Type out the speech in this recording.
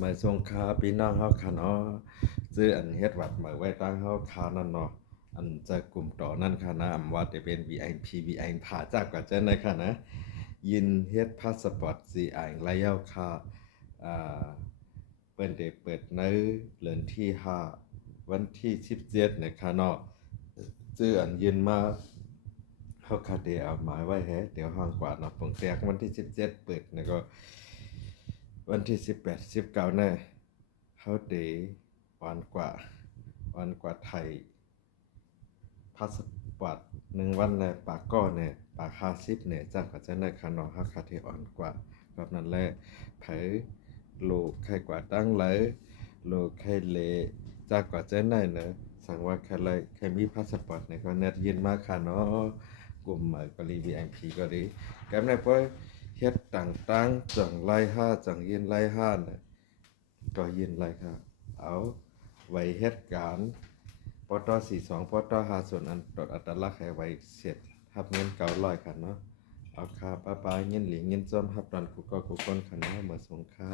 มาส่งค้าพี่น้องเฮาค่ะเนาะซื้ออันเฮ็ดวัดมาไว้ตั้งเฮาค้านั่นเนาะอันจะกลุ่มต่อนั่นค่ะนะอำว่าจะเป็น VIP VI ผ่าจากกว่าเจ้านะค่ะนะยินเฮ็ดพาสปอร์ตสีอ่างระยะค่ะอ่าเปิ้นได้เปิดในเดือนที่5วันที่17นะคะเนาะซื้ออันยินมาเขาคาเดเอาหมายไว้แฮะเดี๋ยวห้างกว่าเนาะปงแตกวันที่17เปิดแล้วก็วันที่18 19น่ะเขาเดวันกว่าไทยพาสปอร์ต1 วันแลปากก้อเนี่ยปาก50เนี่ยจากก็จะในคานอเฮาคาเทอ่อนกว่าแบบนั้นแหละไผโลกใครกว่าตั้งเลยโลกใครเลจากกว่าจะในเนอะสั่งว่าใครเลยใครมีพาสปอร์ตเนี่ยก็เน็ตยินมาค่ะเนาะกลุ่มก็รี VIP ก็ดีกันได้พอเฮ็ดต่างๆจังไล่ห้าจังยินไล่ห้าน่ะก็ยินไล่ค่ะเอาไว้เฮ็ดการปต42ปต5ส่วนอันตดอัตลักษณ์ให้ไว้เสร็จทับเงิน900ค่ะเนาะเอาค่ะป้าๆเงินหลีเงินจอมรับตอนกูก็กูก้นค่ะเนาะมาส่งค่ะ